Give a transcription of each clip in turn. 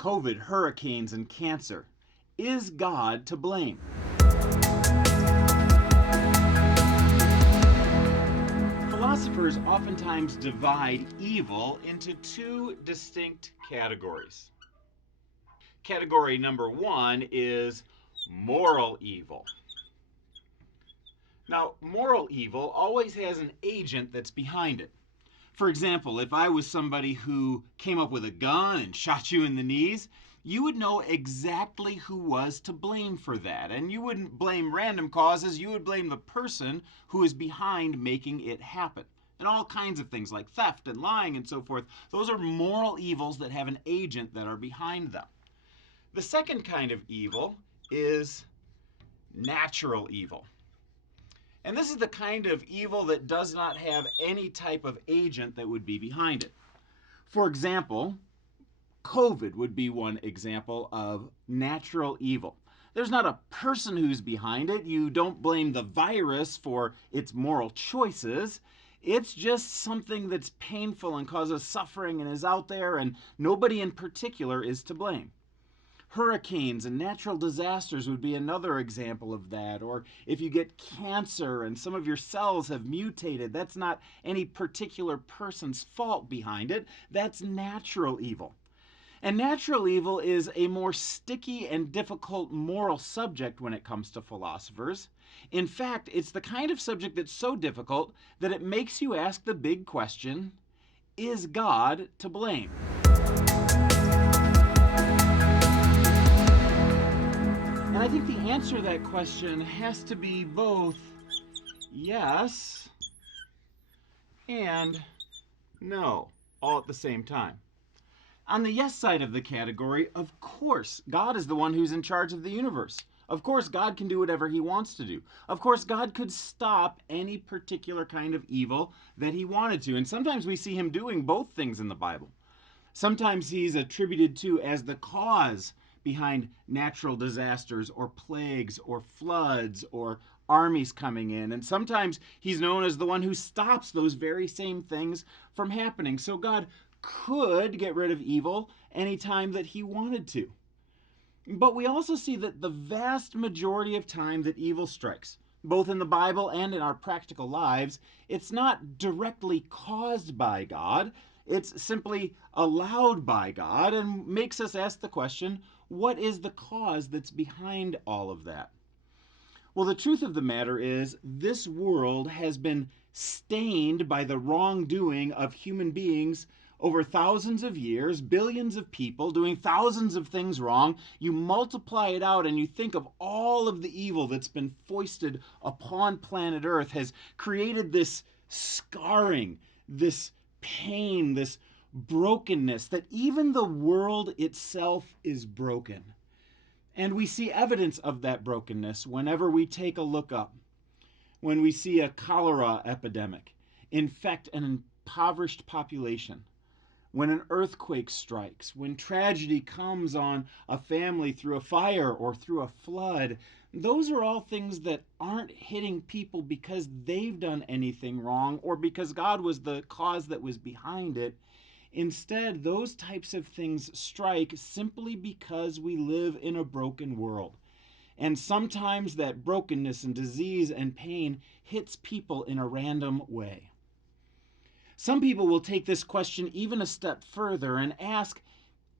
COVID, hurricanes, and cancer. Is God to blame? Philosophers oftentimes divide evil into two distinct categories. Category number one is moral evil. Now, moral evil always has an agent that's behind it. For example, if I was somebody who came up with a gun and shot you in the knees, you would know exactly who was to blame for that. And you wouldn't blame random causes, you would blame the person who is behind making it happen. And all kinds of things like theft and lying and so forth, those are moral evils that have an agent that are behind them. The second kind of evil is natural evil. And this is the kind of evil that does not have any type of agent that would be behind it. For example, COVID would be one example of natural evil. There's not a person who's behind it. You don't blame the virus for its moral choices. It's just something that's painful and causes suffering and is out there, and nobody in particular is to blame. Hurricanes and natural disasters would be another example of that. Or if you get cancer and some of your cells have mutated, that's not any particular person's fault behind it. That's natural evil. And natural evil is a more sticky and difficult moral subject when it comes to philosophers. In fact, it's the kind of subject that's so difficult that it makes you ask the big question, is God to blame? And I think the answer to that question has to be both yes and no, all at the same time. On the yes side of the category, of course, God is the one who's in charge of the universe. Of course, God can do whatever he wants to do. Of course, God could stop any particular kind of evil that he wanted to. And sometimes we see him doing both things in the Bible. Sometimes he's attributed to as the cause behind natural disasters or plagues or floods or armies coming in. And sometimes he's known as the one who stops those very same things from happening. So God could get rid of evil anytime that he wanted to. But we also see that the vast majority of time that evil strikes, both in the Bible and in our practical lives, it's not directly caused by God. It's simply allowed by God and makes us ask the question, what is the cause that's behind all of that? Well, the truth of the matter is, this world has been stained by the wrongdoing of human beings over thousands of years, billions of people doing thousands of things wrong. You multiply it out and you think of all of the evil that's been foisted upon planet Earth has created this scarring, this pain, this brokenness, that even the world itself is broken. And we see evidence of that brokenness whenever we take a look up. When we see a cholera epidemic infect an impoverished population, when an earthquake strikes, when tragedy comes on a family through a fire or through a flood, those are all things that aren't hitting people because they've done anything wrong or because God was the cause that was behind it. Instead, those types of things strike simply because we live in a broken world. And sometimes that brokenness and disease and pain hits people in a random way. Some people will take this question even a step further and ask,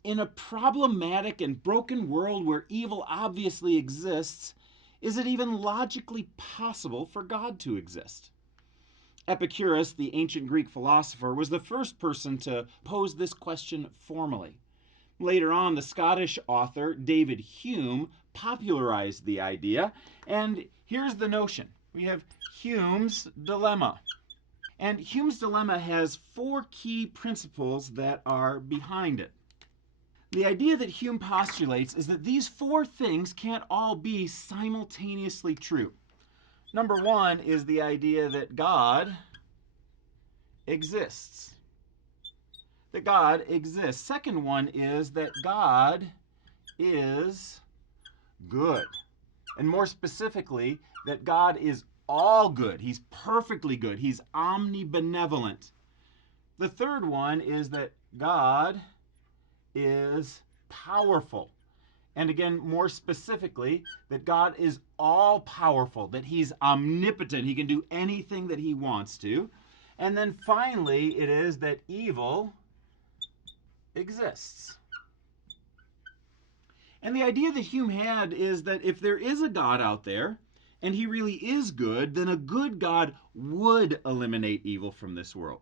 in a problematic and broken world where evil obviously exists, is it even logically possible for God to exist? Epicurus, the ancient Greek philosopher, was the first person to pose this question formally. Later on, the Scottish author David Hume popularized the idea, and here's the notion. We have Hume's dilemma. And Hume's dilemma has 4 key principles that are behind it. The idea that Hume postulates is that these 4 things can't all be simultaneously true. Number 1 is the idea that God exists. That God exists. Second one is that God is good. And more specifically, that God is all good. He's perfectly good. He's omnibenevolent. The third one is that God is powerful. And again, more specifically, that God is all powerful, that he's omnipotent. He can do anything that he wants to. And then finally, it is that evil exists. And the idea that Hume had is that if there is a God out there, and he really is good, then a good God would eliminate evil from this world.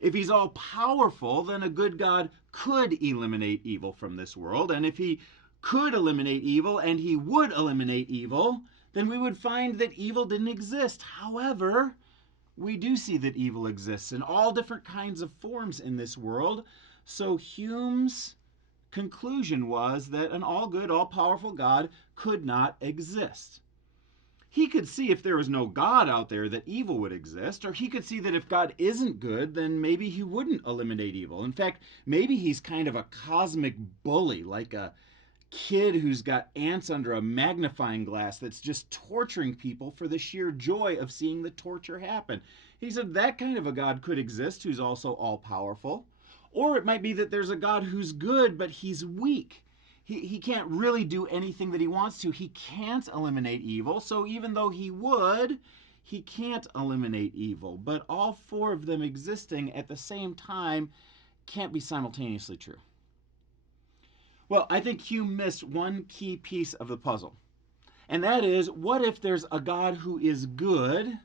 If he's all powerful, then a good God could eliminate evil from this world. And if he could eliminate evil and he would eliminate evil, then we would find that evil didn't exist. However, we do see that evil exists in all different kinds of forms in this world. So Hume's conclusion was that an all-good, all-powerful God could not exist. He could see if there was no God out there that evil would exist, or he could see that if God isn't good, then maybe he wouldn't eliminate evil. In fact, maybe he's kind of a cosmic bully, like a kid who's got ants under a magnifying glass that's just torturing people for the sheer joy of seeing the torture happen. He said that kind of a God could exist who's also all-powerful. Or it might be that there's a God who's good, but he's weak. He can't really do anything that he wants to. He can't eliminate evil. So even though he would, he can't eliminate evil. But all four of them existing at the same time can't be simultaneously true. Well, I think Hume missed one key piece of the puzzle. And that is, what if there's a God who is good,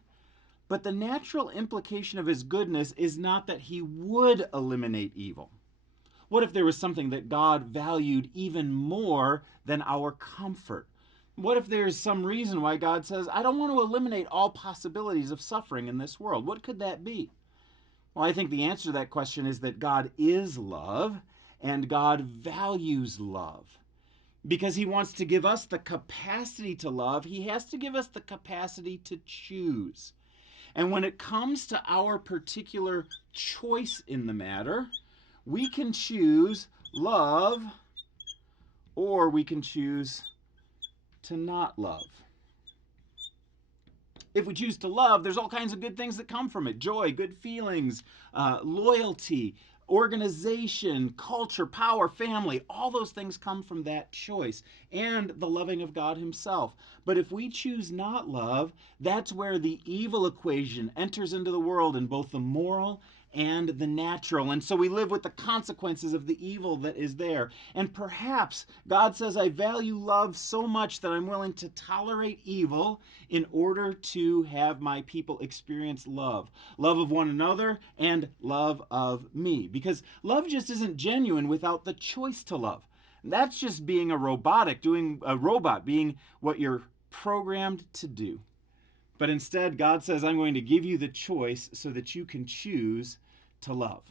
but the natural implication of his goodness is not that he would eliminate evil? What if there was something that God valued even more than our comfort? What if there's some reason why God says, I don't want to eliminate all possibilities of suffering in this world? What could that be? Well, I think the answer to that question is that God is love, and God values love. Because he wants to give us the capacity to love, he has to give us the capacity to choose. And when it comes to our particular choice in the matter, we can choose love, or we can choose to not love. If we choose to love, there's all kinds of good things that come from it. Joy, good feelings, loyalty, organization, culture, power, family. All those things come from that choice and the loving of God himself. But if we choose not love, that's where the evil equation enters into the world in both the moral and the natural. And so we live with the consequences of the evil that is there. And perhaps God says, I value love so much that I'm willing to tolerate evil in order to have my people experience love. Love of one another and love of me. Because love just isn't genuine without the choice to love. That's just being a robot, being what you're programmed to do. But instead, God says, I'm going to give you the choice so that you can choose to love.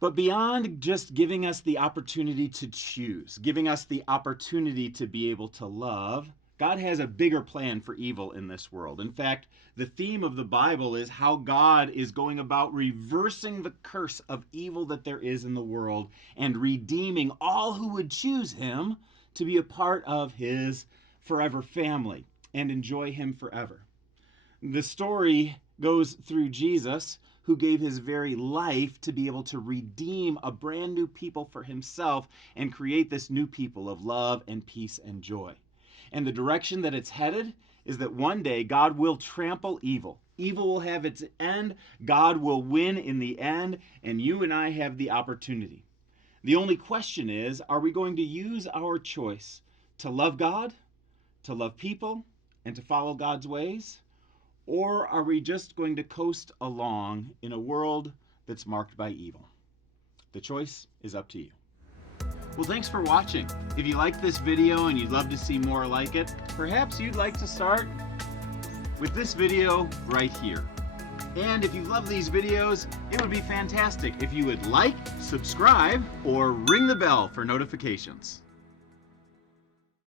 But beyond just giving us the opportunity to choose, giving us the opportunity to be able to love, God has a bigger plan for evil in this world. In fact, the theme of the Bible is how God is going about reversing the curse of evil that there is in the world and redeeming all who would choose him to be a part of his forever family and enjoy him forever. The story goes through Jesus, who gave his very life to be able to redeem a brand new people for himself and create this new people of love and peace and joy. And the direction that it's headed is that one day God will trample evil. Evil will have its end. God will win in the end, and you and I have the opportunity. The only question is, are we going to use our choice to love God, to love people, and to follow God's ways? Or are we just going to coast along in a world that's marked by evil? The choice is up to you. Well, thanks for watching. If you liked this video and you'd love to see more like it, perhaps you'd like to start with this video right here. And if you love these videos, it would be fantastic if you would like, subscribe, or ring the bell for notifications.